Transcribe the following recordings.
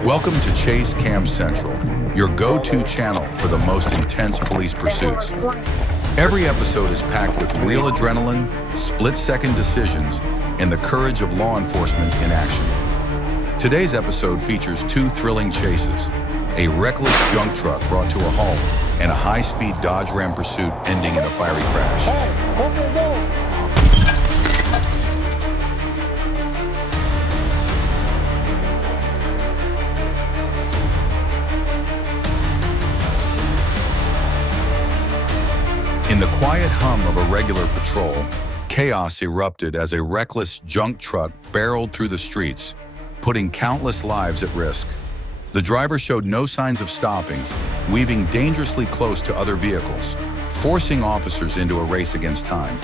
Welcome to Chase Cam Central, your go-to channel for the most intense police pursuits. Every episode is packed with real adrenaline, split-second decisions, and the courage of law enforcement in action. Today's episode features two thrilling chases, a reckless junk truck brought to a halt, and a high-speed Dodge Ram pursuit ending in a fiery crash. In the quiet hum of a regular patrol, chaos erupted as a reckless junk truck barreled through the streets, putting countless lives at risk. The driver showed no signs of stopping, weaving dangerously close to other vehicles, forcing officers into a race against time.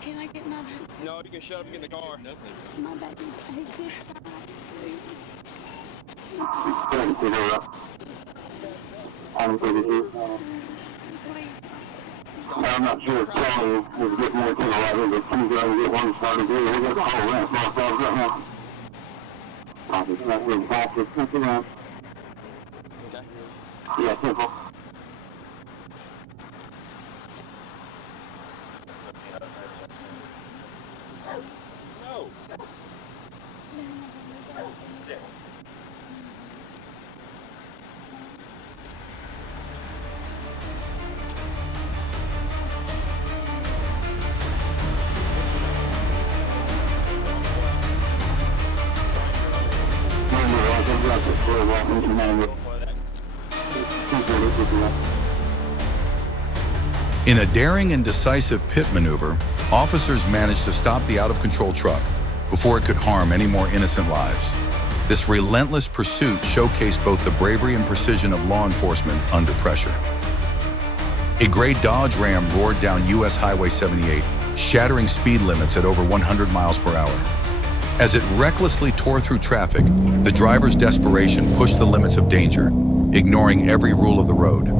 Can I get my baby? No, you can shut up and get in the car. My baby. I'm not sure if Charlie is getting more to the right here, but she's going to get one started here. We're going to call that for ourselves right now. It's not really fast, it's something else. Okay. Yeah, simple. No. In a daring and decisive pit maneuver, officers managed to stop the out-of-control truck before it could harm any more innocent lives. This relentless pursuit showcased both the bravery and precision of law enforcement under pressure. A gray Dodge Ram roared down US Highway 78, shattering speed limits at over 100 miles per hour. As it recklessly tore through traffic, the driver's desperation pushed the limits of danger, ignoring every rule of the road.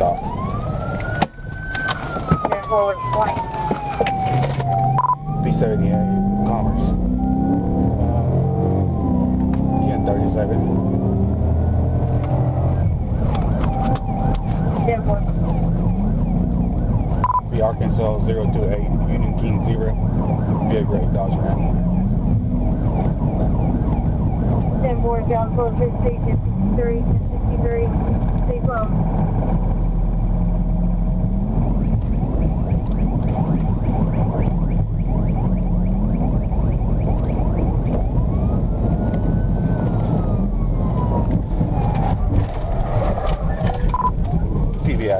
stop. Forward 20. B78, Commerce. 1037. 10-4. B Arkansas 028, Union King 0. Be a great Dodge Ram. 10-4, down 1250, 1063, 1063, stay close.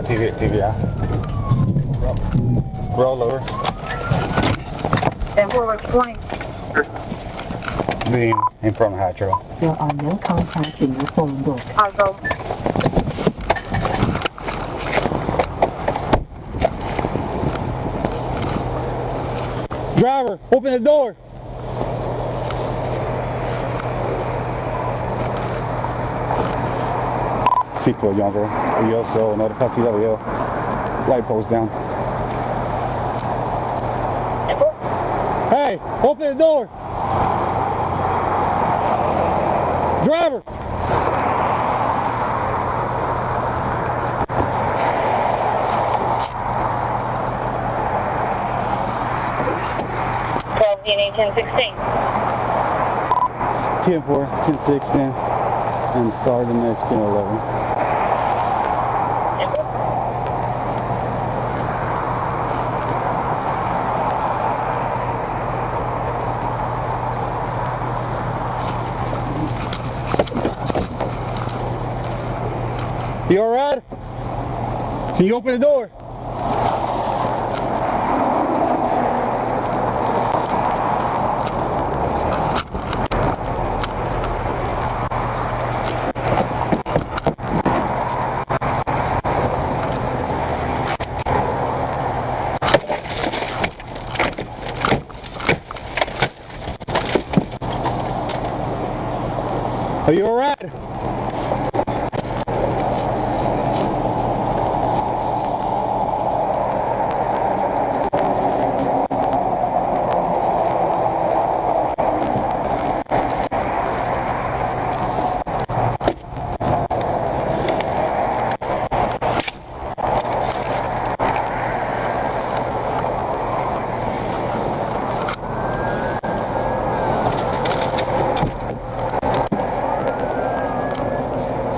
TVI. Roll over. 10-4, 20. Being in front of Hatro. There are no contacts in your phone book. I'll go. Driver, open the door. Ciclo, younger. Yo so no capacidad yo. Light post down. Hey, open the door. Driver. DNA 1016. 10-4, 10-6, and start the next 10-11. You alright? Can you open the door? Are you alright?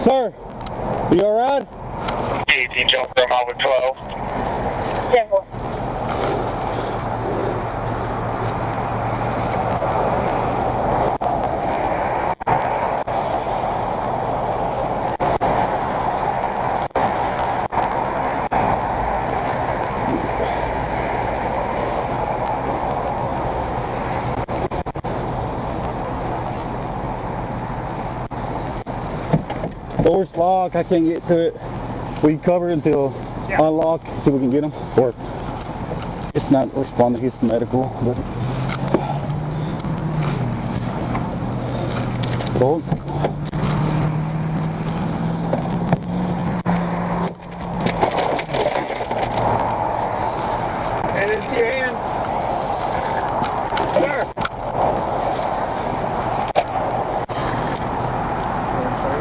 Sir, you alright? AT jump from out with 12. 10-4. Door's locked, I can't get to it. We cover it until unlock, see if we can get him. Or it's not responding, he's medical, but hold. And it's your hands. Sir.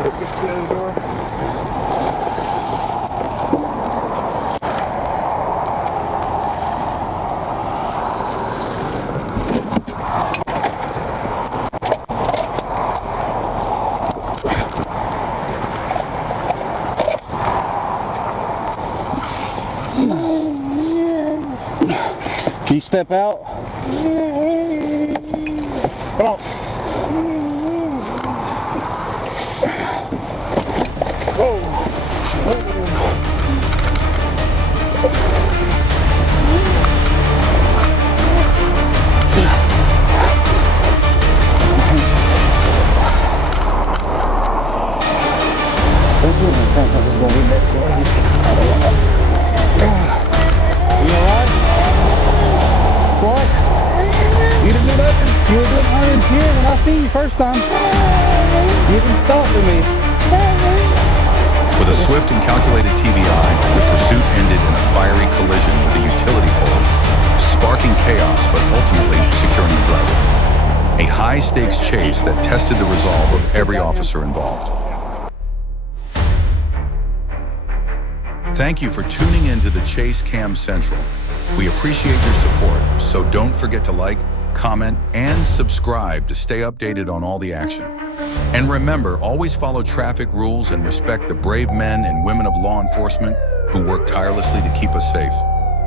Get to the door. Can you step out? Come on. You alright? What? You didn't do nothing. You were doing 110 when I seen you first time. You didn't stop for me. With a swift and calculated TVI, high-stakes chase that tested the resolve of every officer involved. Thank you for tuning in to the Chase Cam Central. We appreciate your support, so don't forget to like, comment, and subscribe to stay updated on all the action. And remember, always follow traffic rules and respect the brave men and women of law enforcement who work tirelessly to keep us safe.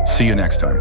See you next time.